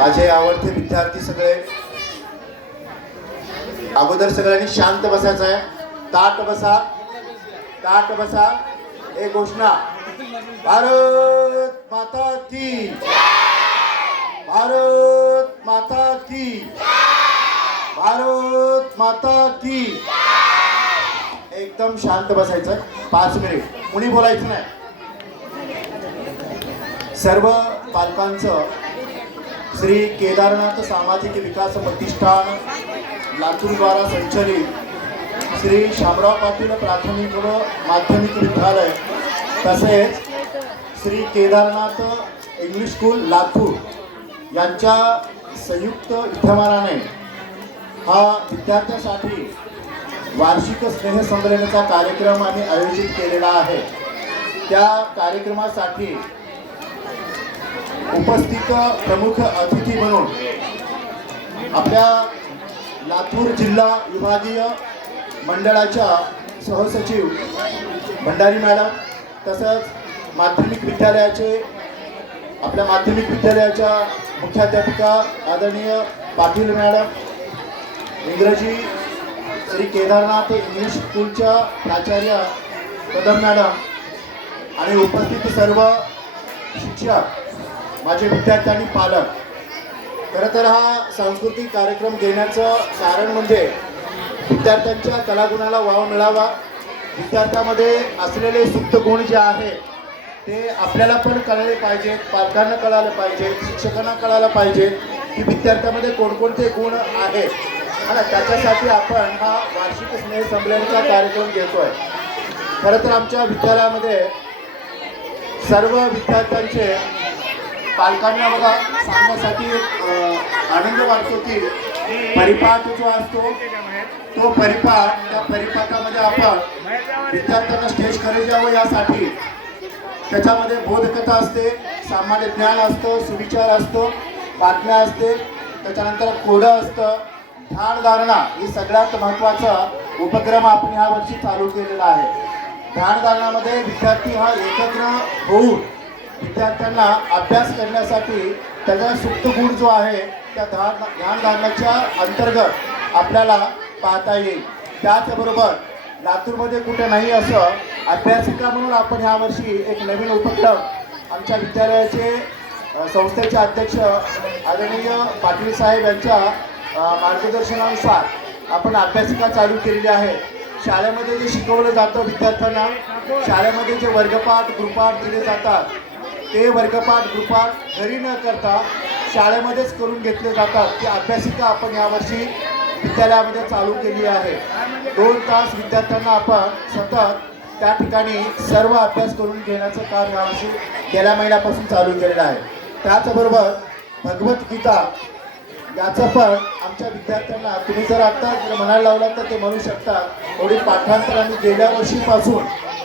माझे आवडते विद्यार्थी सगळे अगोदर सगळ्यांनी शांत बसायचं आहे. ताट बसा, ताट बसा. एक घोषणा, भारत माता की, भारत माता की, भारत माता की. एकदम शांत बसायचं. 5 मिनिट कुणी बोलायचं नाही. सर्व पालकांचं श्री केदारनाथ सामाजिक विकास प्रतिष्ठान लातूर द्वारा संचलित श्री शामराव पाटील प्राथमिक व माध्यमिक विद्यालय तसेच श्री केदारनाथ इंग्लिश स्कूल लातूर यांच्या संयुक्त विद्यमानाने हा विद्यार्थ्यांसाठी वार्षिक स्नेहसंमेलनाचा कार्यक्रम आम्ही आयोजित केलेला आहे. त्या कार्यक्रमासाठी उपस्थित प्रमुख अतिथी म्हणून आपल्या लातूर जिल्हा विभागीय मंडळाच्या सहसचिव भंडारी मॅडम तसंच माध्यमिक विद्यालयाचे आपल्या माध्यमिक विद्यालयाच्या मुख्याध्यापिका आदरणीय पाटील मॅडम, इंग्रजी श्री केदारनाथ इंग्लिश स्कूलच्या प्राचार्य कदम मॅडम आणि उपस्थित सर्व शिक्षक, माझे विद्यार्थी आणि पालक. खरं तर हा सांस्कृतिक कार्यक्रम घेण्याचं कारण म्हणजे विद्यार्थ्यांच्या कलागुणाला वाव मिळावा. विद्यार्थ्यामध्ये असलेले सुप्त गुण जे आहे ते आपल्याला पण कळले पाहिजेत, पालकांना कळायला पाहिजेत, शिक्षकांना कळायला पाहिजे की विद्यार्थ्यामध्ये कोणकोणते गुण आहेत. आणि त्याच्यासाठी आपण हा वार्षिक स्नेहसंमेलनाचा कार्यक्रम घेतोय. खरं तर आमच्या विद्यालयामध्ये सर्व विद्यार्थ्यांचे पालकांना बघा सांगण्यासाठी आनंद वाटतो की परिपाठ जो असतो तो परिपाठ, त्या परिपाठामध्ये आपण विद्यार्थ्यांना स्टेज खाली जावं यासाठी त्याच्यामध्ये बोधकथा असते, सामान्य ज्ञान असतं, सुविचार असतो, बातम्या असते, त्याच्यानंतर कोडं असतं, ध्यानधारणा ही सगळ्यात महत्त्वाचा उपक्रम आपण ह्या वर्षी चालू केलेला आहे. ध्यानधारणामध्ये विद्यार्थी हा एकत्र होऊन विद्यार्थ्यांना अभ्यास करण्यासाठी त्याचा सुप्त गुण जो आहे त्या ध्यानधारणाच्या अंतर्गत आपल्याला पाहता येईल. त्याचबरोबर लातूरमध्ये कुठे नाही असं अभ्यासिका म्हणून आपण ह्यावर्षी एक नवीन उपक्रम आमच्या विद्यालयाचे संस्थेचे अध्यक्ष आदरणीय पाटील साहेब यांच्या मार्गदर्शनानुसार आपण अभ्यासिका चालू केलेली आहे. शाळेमध्ये जे शिकवलं जातं विद्यार्थ्यांना, शाळेमध्ये जे वर्गपाठ गृहपाठ दिले जातात ते वर्गपाठ गृहपाठ घरी न करता शाळेमध्येच करून घेतले जातात. ती अभ्यासिका आपण यावर्षी विद्यालयामध्ये चालू केली आहे. 2 तास विद्यार्थ्यांना आपण सतत त्या ठिकाणी सर्व अभ्यास करून घेण्याचं काम यावर्षी गेल्या महिन्यापासून चालू केलेलं आहे. त्याचबरोबर भगवद्गीता याचं पण आमच्या विद्यार्थ्यांना तुम्ही जर आता म्हणायला लावलं तर ते म्हणू शकता थोडी पाठांतर आम्ही गेल्या वर्षीपासून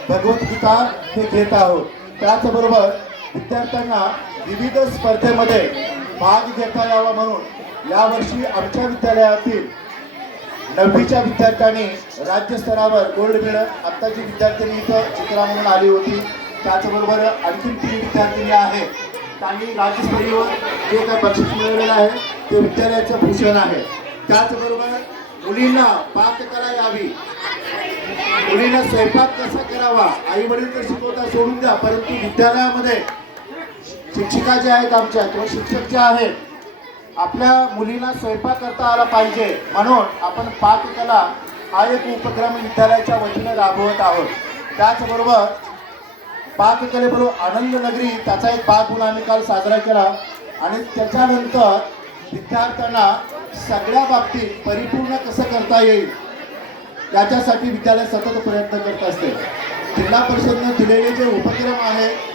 भगवद्गीता हे घेत आहोत. त्याचबरोबर विद्यार्थ्यांना विविध स्पर्धेमध्ये भाग घेता यावा म्हणून यावर्षी आमच्या विद्यालयातील 9वीच्या विद्यार्थ्यांनी राज्यस्तरावर गोल्ड मेडल, आत्ताची विद्यार्थिनी इथं चित्रा म्हणून आली होती. त्याचबरोबर आणखी 3 विद्यार्थिनी आहेत, त्यांनी राज्यस्तरीय जे काय बक्षीस मिळवलेलं आहे ते विद्यालयाचं भूषण आहे. त्याचबरोबर मुलींना पाककला यावी, मुलींना स्वयंपाक कसा करावा, आई वडील तर शिकवता सोडून द्या, परंतु विद्यालयामध्ये शिक्षिका जे आहेत आमच्या किंवा शिक्षक जे आहेत आपल्या मुलींना स्वयंपाक करता आला पाहिजे म्हणून आपण पाककला हा एक उपक्रम विद्यालयाच्या वतीने राबवत आहोत. त्याचबरोबर पाककलेबरोबर आनंद नगरी त्याचा एक पाकगुण आम्ही काल साजरा केला आणि त्याच्यानंतर विद्यार्थ्यांना सगळ्या बाबतीत परिपूर्ण कसं करता येईल याच्यासाठी विद्यालय सतत प्रयत्न करत असते. जिल्हा परिषदेने दिलेले जे उपक्रम आहेत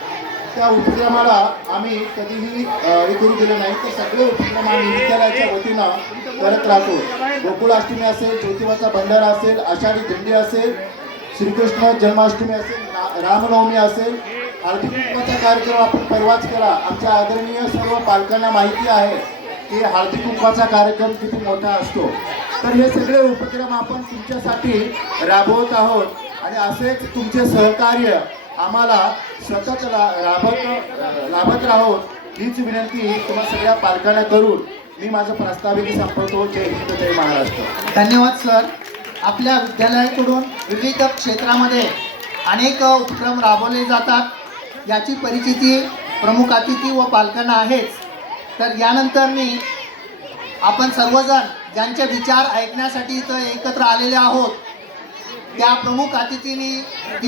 त्या उपक्रमाला आम्ही कधीही हे करू दिले नाही, तर सगळे उपक्रम आम्ही विद्यालयाच्या वतीनं करत राहतो. गोकुळाष्टमी असेल, ज्योतिबाचा भंडारा असेल, आषाढी दिंडी असेल, श्रीकृष्ण जन्माष्टमी असेल, रामनवमी असेल, हळदी कुंकवाचा कार्यक्रम आपण परवाच केला. आमच्या आदरणीय सर्व पालकांना माहिती आहे की हळदी कुंकवाचा कार्यक्रम किती मोठा असतो. तर हे सगळे उपक्रम आपण तुमच्यासाठी राबवत आहोत आणि असेच तुमचे सहकार्य आम्हाला सतत लाभत राहोत हीच विनंती तुम्हा सगळ्या पालकांना करून मी माझं प्रास्ताविक संपवतो. जय हिंद जय महाराष्ट्र. धन्यवाद सर. आपल्या विद्यालयाकडून विविध क्षेत्रामध्ये अनेक उपक्रम राबवले जातात, याची परिचिती प्रमुख अतिथी व पालकांना आहेच. तर यानंतर मी आपण सर्वजण ज्यांचे विचार ऐकण्यासाठी इथं एकत्र आलेले आहोत त्या प्रमुख अतिथींनी